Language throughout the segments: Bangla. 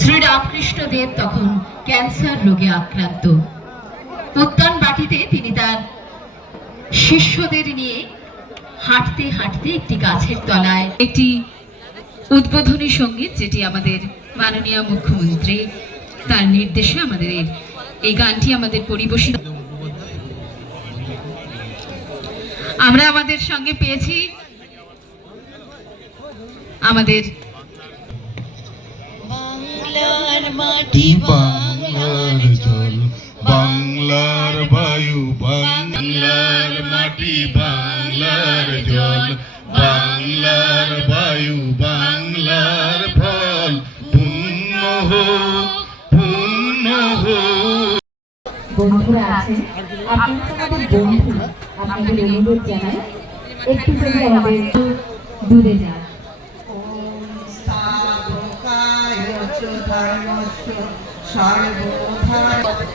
শ্রী রামকৃষ্ণ দেব তখন ক্যান্সার রোগে আক্রান্ত। উত্তন বাটিতে তিনি তার শিষ্যদের নিয়ে হাঁটতে হাঁটতে একটি গাছের তলায় একটি উদ্বোধনী সংগীত, যেটি আমাদের মাননীয় মুখ্যমন্ত্রী তার নির্দেশে আমাদের এই গানটি আমাদের পরিবেশিত আমরা আমাদের সঙ্গে পেয়েছি আমাদের বাংলার মাটি বাংলার জল বাংলার বায়ু বাংলার মাটি বাংলার জল বাংলার বায়ু বাংলার ফল পুণ্য হোক পুণ্য হোক। বন্ধুরা আছেন আপনারা বন্ধু আপনাদের অনুরোধ জানাই একটু যদি আমাদের দূরে যান। ধর্মস্য সর্বধায়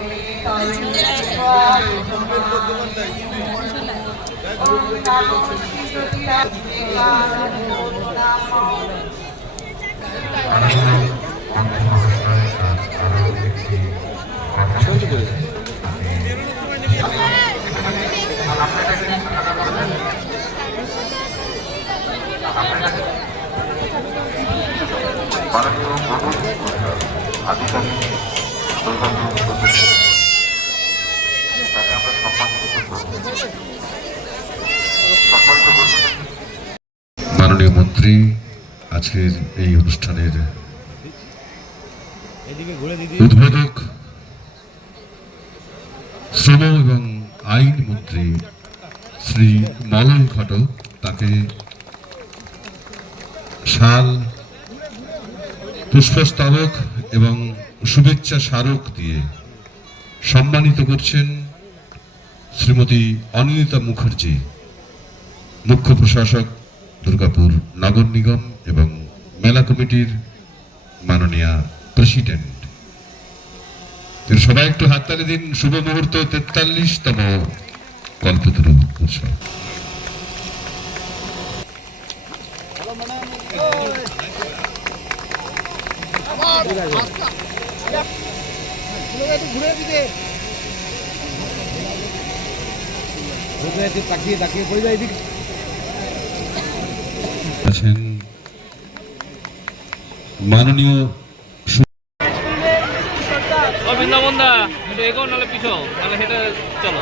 মাননীয় মন্ত্রী, আজকের এই অনুষ্ঠানের উদ্বোধক শ্রম এবং আইন মন্ত্রী শ্রী মলয় ঘটক তাকে শাল পুষ্পস্তবক এবং শুভেচ্ছা স্মারক দিয়ে সম্মানিত করছেন শ্রীমতী অনিন্দিতা মুখার্জি, মুখ্য প্রশাসক, দুর্গাপুর নগর নিগম এবং মেলা কমিটির মাননীয় প্রেসিডেন্ট। সবাই একটু হাততালি দিন, শুভ মুহূর্ত, তেতাল্লিশতম কল্পতরু উৎসব। তাকিয়ে তাকিয়ে পড়ে যায় এদিকে। আছেন মাননীয় ও বৃন্দাবন দা একটু এগো নাহলে পিছো নাহলে হেঁটে চলো।